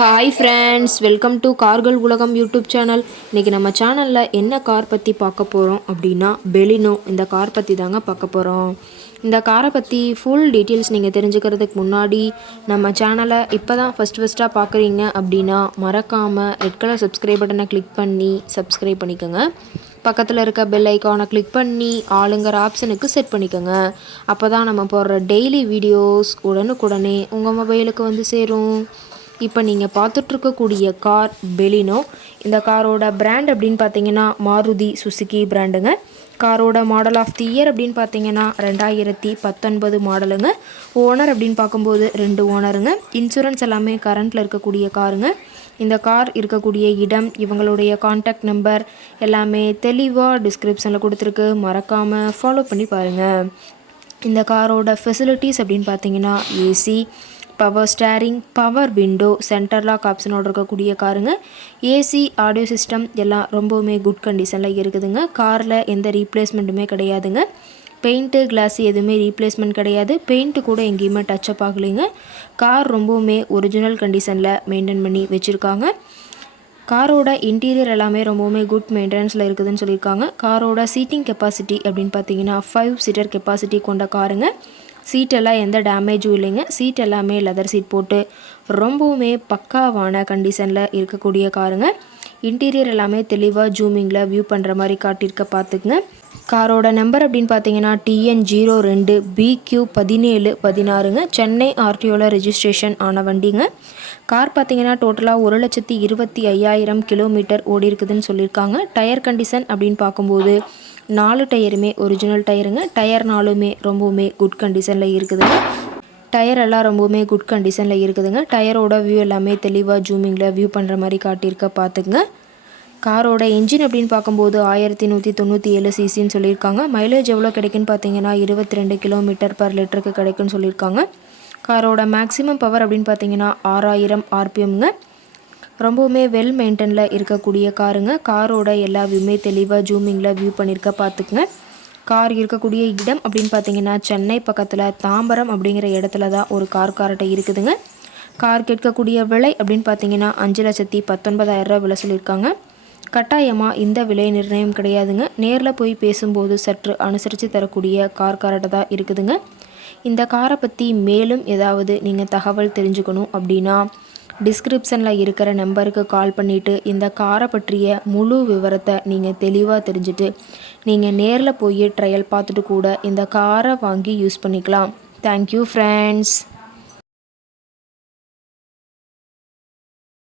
Hi friends, welcome to கார்கள் உலகம் YouTube channel. இன்றைக்கி நம்ம சேனலில் என்ன கார் பற்றி பார்க்க போகிறோம் அப்படின்னா பெலினோ இந்த கார் பற்றி தாங்க பார்க்க போகிறோம். இந்த காரை பற்றி ஃபுல் டீட்டெயில்ஸ் நீங்கள் தெரிஞ்சுக்கிறதுக்கு முன்னாடி நம்ம சேனலை இப்போ தான் ஃபஸ்ட்டாக பார்க்குறீங்க அப்படின்னா மறக்காமல் ரெட் கலர் சப்ஸ்கிரைப் பட்டனை கிளிக் பண்ணி சப்ஸ்கிரைப் பண்ணிக்கோங்க. பக்கத்தில் இருக்க பெல் ஐக்கானை கிளிக் பண்ணி ஆளுங்கிற ஆப்ஷனுக்கு செட் பண்ணிக்கோங்க. அப்போ தான் நம்ம போடுற டெய்லி வீடியோஸ் உடனுக்குடனே உங்கள் மொபைலுக்கு வந்து சேரும். இப்போ நீங்கள் பார்த்துட்ருக்கக்கூடிய கார் பெலினோ. இந்த காரோட பிராண்ட் அப்படின்னு பார்த்தீங்கன்னா மாருதி சுசுகி பிராண்டுங்க. காரோட மாடல் ஆஃப் தி இயர் அப்படின்னு பார்த்தீங்கன்னா 2019 மாடலுங்க. ஓனர் அப்படின்னு பார்க்கும்போது 2 ஓனருங்க. இன்சூரன்ஸ் எல்லாமே கரண்ட்டில் இருக்கக்கூடிய காருங்க. இந்த கார் இருக்கக்கூடிய இடம், இவங்களுடைய கான்டாக்ட் நம்பர் எல்லாமே தெளிவாக டிஸ்கிரிப்ஷனில் கொடுத்துருக்கு. மறக்காமல் ஃபாலோ பண்ணி பாருங்கள். இந்த காரோட ஃபெசிலிட்டிஸ் அப்படின்னு பார்த்தீங்கன்னா AC, power steering, power window, centre lock ஆப்ஷனோடு இருக்கக்கூடிய காருங்க. ஏசி, ஆடியோ சிஸ்டம் எல்லாம் ரொம்பவுமே குட் கண்டிஷனில் இருக்குதுங்க. காரில் எந்த ரீப்ளேஸ்மெண்ட்டுமே கிடையாதுங்க. பெயிண்ட்டு, கிளாஸு எதுவுமே ரீப்ளேஸ்மெண்ட் கிடையாது. பெயிண்ட்டு கூட எங்கேயுமே டச்சப் ஆகலைங்க. கார் ரொம்பவுமே ஒரிஜினல் கண்டிஷனில் மெயின்டைன் பண்ணி வச்சுருக்காங்க. காரோட இன்டீரியர் எல்லாமே ரொம்பவுமே குட் மெயின்டெனன்ஸில் இருக்குதுன்னு சொல்லியிருக்காங்க. காரோட சீட்டிங் கெப்பாசிட்டி அப்படின்னு பார்த்தீங்கன்னா 5 சீட்டர் கெப்பாசிட்டி கொண்ட காருங்க. சீட்டெல்லாம் எந்த டேமேஜும் இல்லைங்க. சீட் எல்லாமே லெதர் சீட் போட்டு ரொம்பவுமே பக்காவான கண்டிஷனில் இருக்கக்கூடிய காருங்க. இன்டீரியர் எல்லாமே தெளிவாக ஜூமிங்கில் வியூ பண்ணுற மாதிரி காட்டியிருக்க பார்த்துக்குங்க. காரோட நம்பர் அப்படின்னு பார்த்தீங்கன்னா TN02 BQ1716ங்க. சென்னை ஆர்டிஓவில் ரெஜிஸ்ட்ரேஷன் ஆன வண்டிங்க. கார் பார்த்தீங்கன்னா டோட்டலாக 1,25,000 கிலோமீட்டர் ஓடி இருக்குதுன்னு சொல்லியிருக்காங்க. டயர் கண்டிஷன் அப்படின்னு பார்க்கும்போது 4 டயருமே ஒரிஜினல் டயருங்க. டயர் 4மே ரொம்பவுமே குட் கண்டிஷனில் இருக்குதுங்க. டயர் எல்லாம் ரொம்பவுமே குட் கண்டிஷனில் இருக்குதுங்க. டயரோட வியூ எல்லாமே தெளிவாக ஜூமிங்கில் வியூ பண்ணுற மாதிரி காட்டியிருக்க பார்த்துக்குங்க. காரோட என்ஜின் அப்படின்னு பார்க்கும்போது 1197 சிசின்னு சொல்லியிருக்காங்க. மைலேஜ் எவ்வளோ கிடைக்குன்னு பார்த்தீங்கன்னா 22 கிலோமீட்டர் பர் லிட்டருக்கு கிடைக்குன்னு சொல்லியிருக்காங்க. காரோட மேக்ஸிமம் பவர் அப்படின்னு பார்த்தீங்கன்னா 6000 RPMங்க. ரொம்பவுமே வெல் மெயின்டெனில் இருக்கக்கூடிய காருங்க. காரோட எல்லா வியூமே தெளிவாக ஜூமிங்கில் வியூ பண்ணியிருக்க பார்த்துக்குங்க. கார் இருக்கக்கூடிய இடம் அப்படின்னு பார்த்தீங்கன்னா சென்னை பக்கத்தில் தாம்பரம் அப்படிங்கிற இடத்துல தான் ஒரு கார்கிட்ட இருக்குதுங்க. கார் கேட்கக்கூடிய விலை அப்படின்னு பார்த்தீங்கன்னா 5,19,000 விலை சொல்லியிருக்காங்க. கட்டாயமாக இந்த விலை நிர்ணயம் கிடையாதுங்க. நேரில் போய் பேசும்போது சற்று அனுசரித்து தரக்கூடிய கார்கிட்ட தான் இருக்குதுங்க. இந்த காரை பற்றி மேலும் ஏதாவது நீங்கள் தகவல் தெரிஞ்சுக்கணும் அப்படின்னா டிஸ்கிரிப்ஷனில் இருக்கிற நம்பருக்கு கால் பண்ணிவிட்டு இந்த காரை பற்றிய முழு விவரத்தை நீங்கள் தெளிவாக தெரிஞ்சுட்டு நீங்கள் நேரில் போய் ட்ரையல் பார்த்துட்டு கூட இந்த காரை வாங்கி யூஸ் பண்ணிக்கலாம். Thank you friends.